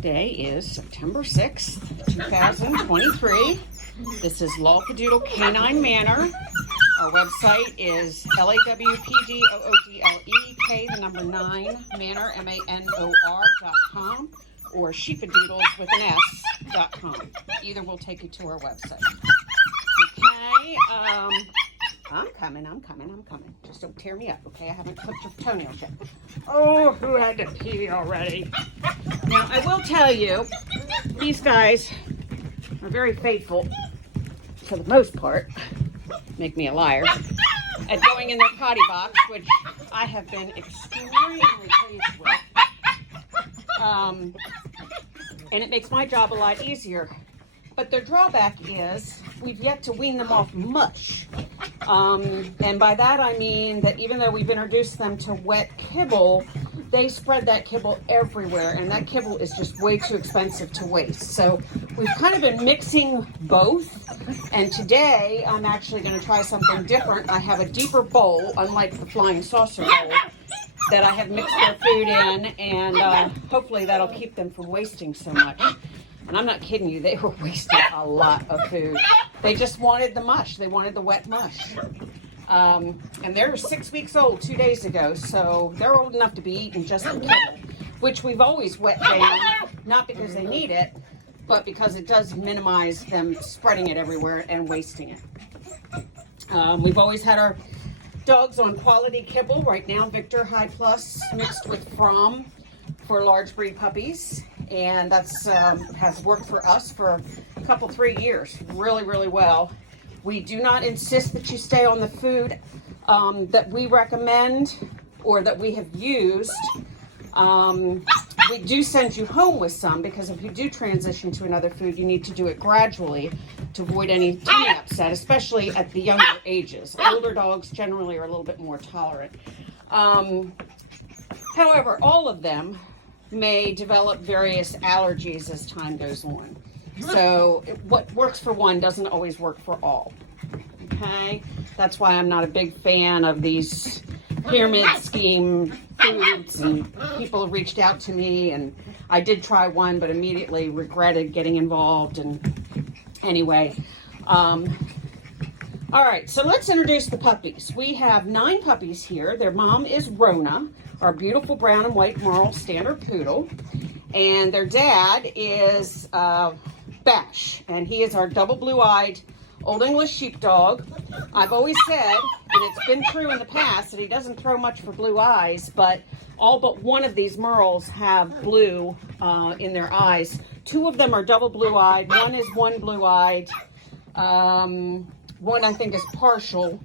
Today is September 6th, 2023. This is Sheepadoodle Canine Manor. Our website is LAWPDOODLEK, 9, manor, MANOR.com, or Sheepadoodles with an S.com. Either will take you to our website. Okay, I'm coming. Just don't tear me up, okay? I haven't clipped your toenails yet. Oh, who had to pee already? Now, I will tell you, these guys are very faithful, for the most part, make me a liar, at going in their potty box, which I have been extremely pleased with. And it makes my job a lot easier. But their drawback is we've yet to wean them off mush. And by that I mean that even though we've introduced them to wet kibble, they spread that kibble everywhere, and that kibble is just way too expensive to waste. So we've kind of been mixing both, and today I'm actually going to try something different. I have a deeper bowl, unlike the flying saucer bowl, that I have mixed their food in, and hopefully that'll keep them from wasting so much. And I'm not kidding you, they were wasting a lot of food. They just wanted the mush. They wanted the wet mush. And they're 6 weeks old 2 days ago, so they're old enough to be eating just the kibble, which we've always wet down, not because they need it, but because it does minimize them spreading it everywhere and wasting it. We've always had our dogs on quality kibble. Right now, Victor High Plus mixed with From for large breed puppies. And that's has worked for us for a couple, 3 years really, really well. We do not insist that you stay on the food that we recommend or that we have used. We do send you home with some, because if you do transition to another food, you need to do it gradually to avoid any tummy upset, especially at the younger ages. Older dogs generally are a little bit more tolerant. However, all of them may develop various allergies as time goes on. So what works for one doesn't always work for all. Okay? That's why I'm not a big fan of these pyramid scheme foods, and people have reached out to me, and I did try one but immediately regretted getting involved. And anyway, all right, so let's introduce the puppies. We have 9 puppies here. Their mom is Rona, our beautiful brown and white Merle standard poodle, and their dad is Bash, and he is our double blue-eyed Old English sheepdog. I've always said, and it's been true in the past, that he doesn't throw much for blue eyes, but all but one of these Merles have blue in their eyes. 2 of them are double blue-eyed. One is one blue-eyed. One I think is partial.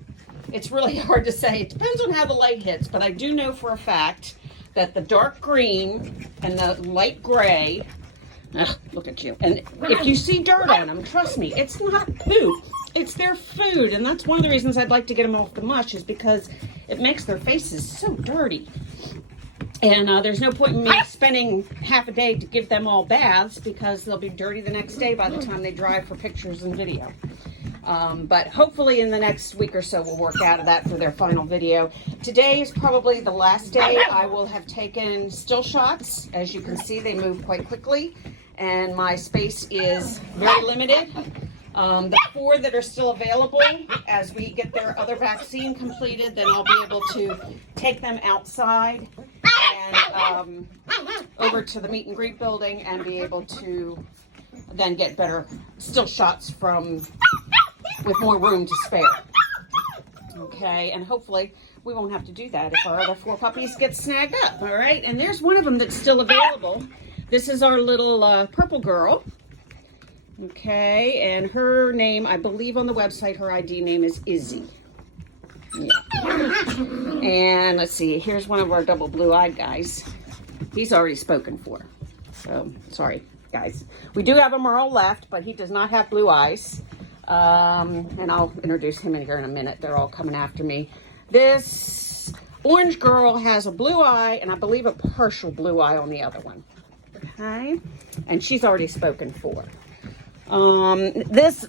It's really hard to say. It depends on how the light hits, but I do know for a fact that the dark green and the light gray, look at you. And if you see dirt on them, trust me, it's not poop. It's their food. And that's one of the reasons I'd like to get them off the mush, is because it makes their faces so dirty. And there's no point in me spending half a day to give them all baths, because they'll be dirty the next day by the time they dry for pictures and video. But hopefully in the next week or so we'll work out of that for their final video. Today is probably the last day I will have taken still shots. As you can see, they move quite quickly, and my space is very limited. The 4 that are still available, as we get their other vaccine completed, then I'll be able to take them outside and over to the meet and greet building and be able to then get better still shots with more room to spare. Okay, and hopefully we won't have to do that if our other 4 puppies get snagged up. All right, and there's one of them that's still available. This is our little purple girl. Okay, and her name, I believe on the website, her ID name is Izzy. Yeah. And let's see, here's one of our double blue-eyed guys. He's already spoken for. So, sorry, guys. We do have a Merle left, but he does not have blue eyes. And I'll introduce him in here in a minute. They're all coming after me. This orange girl has a blue eye, and I believe a partial blue eye on the other one. Okay, and she's already spoken for. This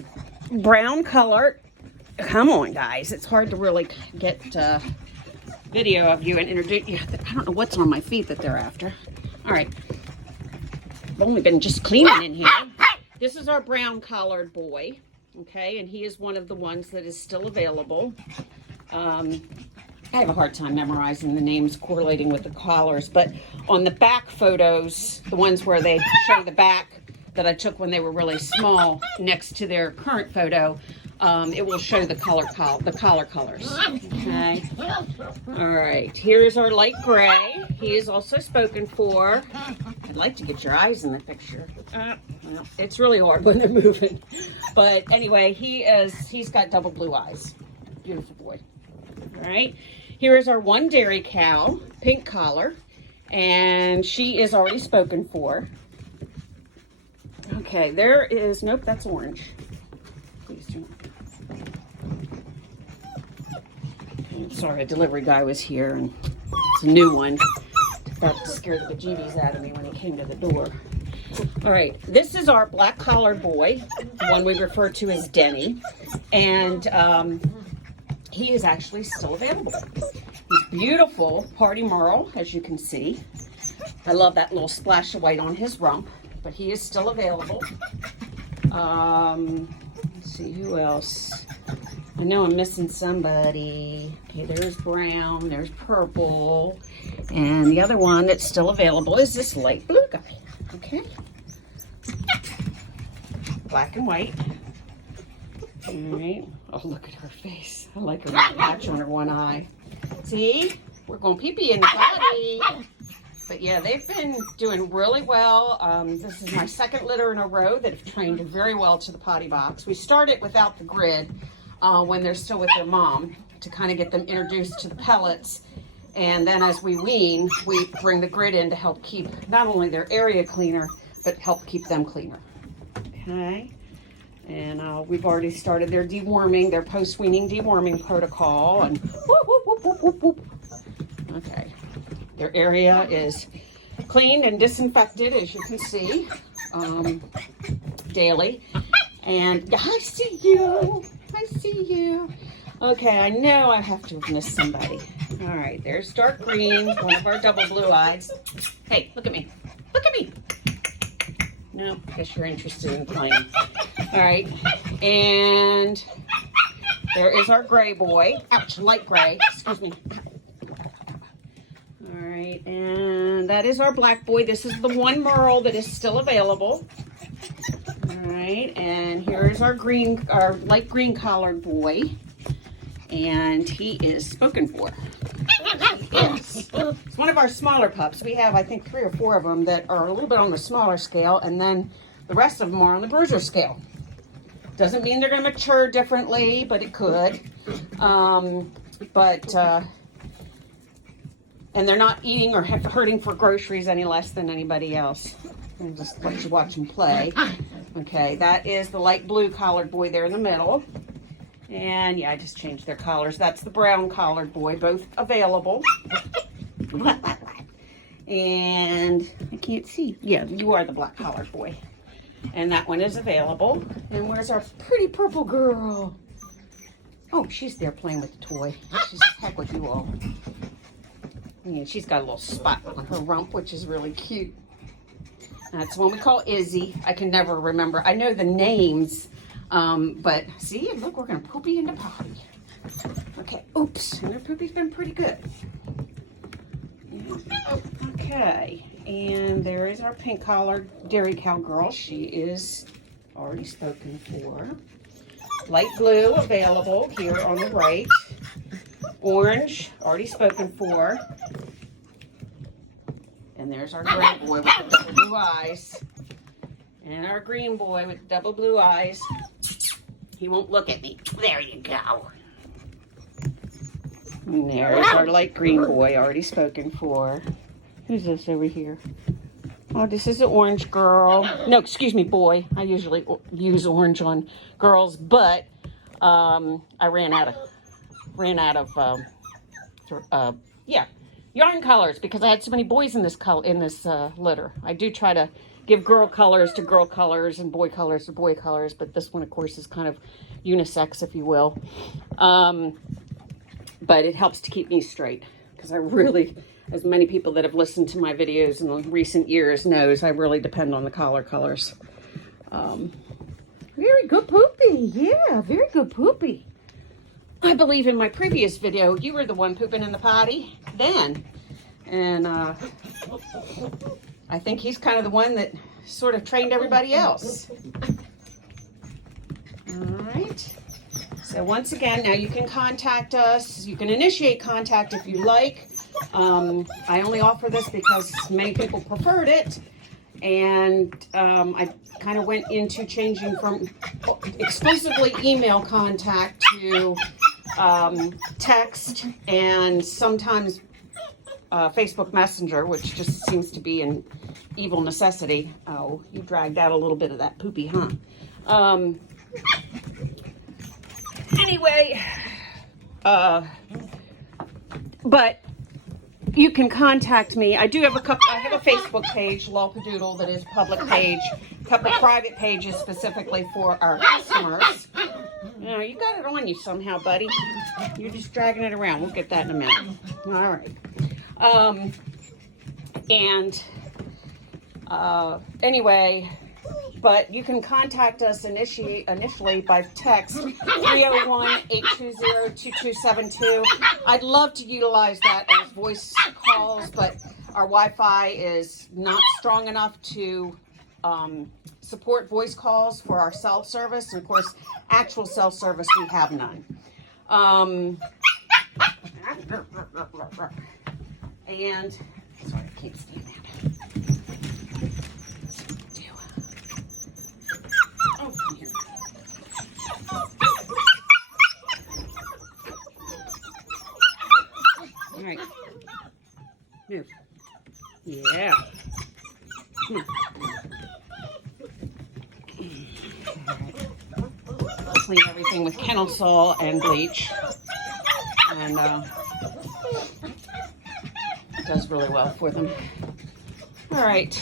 brown color, come on guys, it's hard to really get video of you and introduce you. I don't know what's on my feet that they're after. All right, I've only been just cleaning in here. This is our brown collared boy, okay, and he is one of the ones that is still available. I have a hard time memorizing the names correlating with the collars, but on the back photos, the ones where they show the back that I took when they were really small next to their current photo, it will show the collar colors. Okay. All right. Here's our light gray. He is also spoken for. I'd like to get your eyes in the picture. Well, it's really hard when they're moving. But anyway, he's got double blue eyes. Beautiful boy. All right. Here is our one dairy cow, pink collar, and she is already spoken for. Okay, there is, nope, that's orange. Please do not. I'm sorry, a delivery guy was here, and it's a new one. About to scare the bejeebies out of me when he came to the door. All right, this is our black collared boy, the one we refer to as Denny, and he is actually still available. He's beautiful party merle, as you can see. I love that little splash of white on his rump, but he is still available. Let's see, who else? I know I'm missing somebody. Okay, there's brown, there's purple, and the other one that's still available is this light blue guy, okay? Black and white. All right. Oh, look at her face. I like her little patch on her one eye. See? We're going pee-pee in the potty. But yeah, they've been doing really well. This is my second litter in a row that have trained very well to the potty box. We started without the grid when they're still with their mom to kind of get them introduced to the pellets. And then as we wean, we bring the grid in to help keep not only their area cleaner, but help keep them cleaner. Okay. And we've already started their deworming, their post-weaning deworming protocol. And whoop, whoop, whoop, whoop, whoop, whoop. Okay. Their area is cleaned and disinfected, as you can see, daily. And I see you. I see you. Okay, I know I have to have missed somebody. All right, there's dark green, one of our double blue eyes. Hey, look at me. Look at me. No, guess you're interested in playing. All right, and there is our gray boy. Ouch, light gray. Excuse me. All right, and that is our black boy. This is the one merle that is still available. All right, and here's our green, our light green collared boy, and he is spoken for. Yes. It's one of our smaller pups. We have, I think, 3 or 4 of them that are a little bit on the smaller scale, and then the rest of them are on the bruiser scale. Doesn't mean they're going to mature differently, but it could. And they're not eating or hurting for groceries any less than anybody else. I'll just let you watch them play. Okay, that is the light blue collared boy there in the middle. And yeah, I just changed their collars. That's the brown collared boy, both available. And I can't see. Yeah, you are the black collared boy. And that one is available. And where's our pretty purple girl? Oh, she's there playing with the toy. She's just heck with you all. Yeah, she's got a little spot on her rump, which is really cute. That's one we call Izzy. I can never remember. I know the names. But see, look, we're going to poopy in the potty. Okay, oops, and their poopy's been pretty good. Oh, okay, and there is our pink collared dairy cow girl. She is already spoken for. Light blue available here on the right. Orange, already spoken for. And there's our gray boy with the double blue eyes. And our green boy with double blue eyes. He won't look at me. There you go. And there's our light green boy, already spoken for. Who's this over here? Oh, this is the orange girl. No, excuse me, boy. I usually use orange on girls, but I ran out of yarn colors because I had so many boys in this litter. I do try to give girl colors to girl colors and boy colors to boy colors, but this one, of course, is kind of unisex, if you will. But it helps to keep me straight because I as many people that have listened to my videos in the recent years knows, I really depend on the collar colors. Very good Poopy. Yeah, very good Poopy. I believe in my previous video, you were the one pooping in the potty then. And I think he's kind of the one that sort of trained everybody else. All right. So once again, now you can contact us. You can initiate contact if you like. I only offer this because many people preferred it. And I kind of went into changing from exclusively email contact to text and sometimes Facebook Messenger, which just seems to be an evil necessity. Oh, you dragged out a little bit of that poopy, huh? Anyway, but you can contact me. I do have I have a Facebook page, Sheepadoodle, that is a public page. A couple of private pages specifically for our customers. You know, you got it on you somehow, buddy. You're just dragging it around. We'll get that in a minute. All right. Anyway, but you can contact us initially by text 301-820-2272. I'd love to utilize that as voice calls, but our Wi-Fi is not strong enough to support voice calls for our cell service. And of course, actual cell service, we have none. And sorry, I can't stand that. Oh, come here. All right. Move. Yeah. Come on. Clean everything with kennel saw and bleach. And it does really well for them. All right.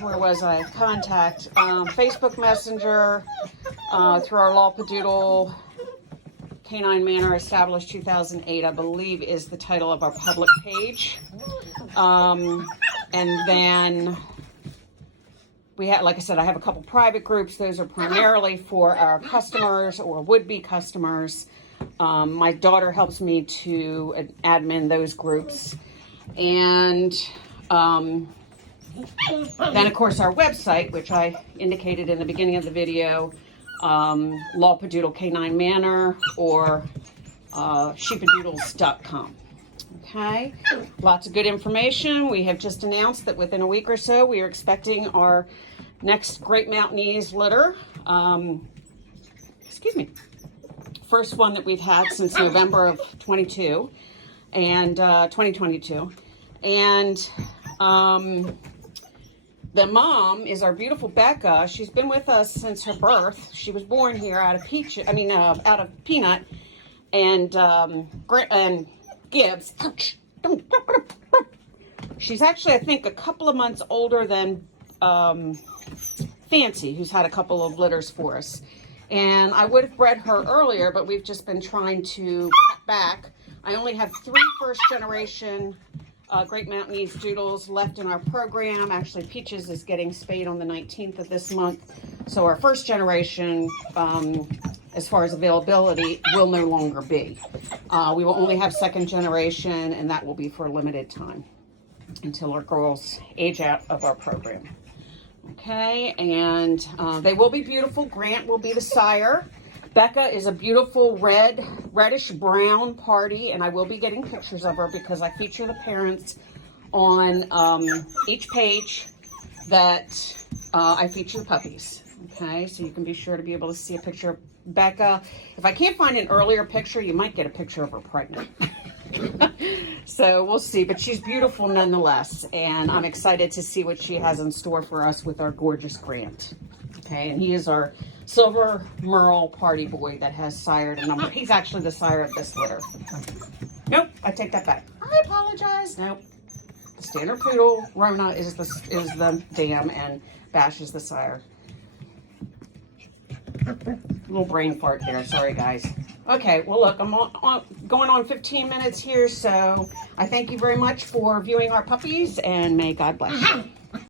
Where was I? Contact. Facebook Messenger through our Sheepadoodle Canine Manor, established 2008, I believe, is the title of our public page. And then we have, like I said, I have a couple private groups. Those are primarily for our customers or would-be customers. My daughter helps me to admin those groups. And then, of course, our website, which I indicated in the beginning of the video, Sheepadoodle Canine Manor or Sheepadoodles.com. Okay, lots of good information. We have just announced that within a week or so, we are expecting our next Great Mountainese litter. Excuse me. First one that we've had since November of 2022. And the mom is our beautiful Becca. She's been with us since her birth. She was born here out of Peanut and Gibbs. She's actually, I think, a couple of months older than Fancy, who's had a couple of litters for us. And I would have bred her earlier, but we've just been trying to cut back. I only have 3 first-generation Great Mountainese Doodles left in our program. Actually, Peaches is getting spayed on the 19th of this month. So our first generation, as far as availability, will no longer be. We will only have second generation, and that will be for a limited time until our girls age out of our program. Okay, and they will be beautiful. Grant will be the sire. Becca is a beautiful reddish brown party, and I will be getting pictures of her because I feature the parents on each page that I feature the puppies. Okay, so you can be sure to be able to see a picture of Becca. If I can't find an earlier picture, you might get a picture of her pregnant. So we'll see, but she's beautiful nonetheless, and I'm excited to see what she has in store for us with our gorgeous Grant. Okay, and he is our Silver Merle party boy that has sired a number. He's actually the sire of this litter. Nope, I take that back. I apologize. Nope. The standard poodle, Rona, is the dam, and Bash is the sire. Little brain fart there. Sorry, guys. Okay, well, look, I'm going on 15 minutes here, so I thank you very much for viewing our puppies, and may God bless you.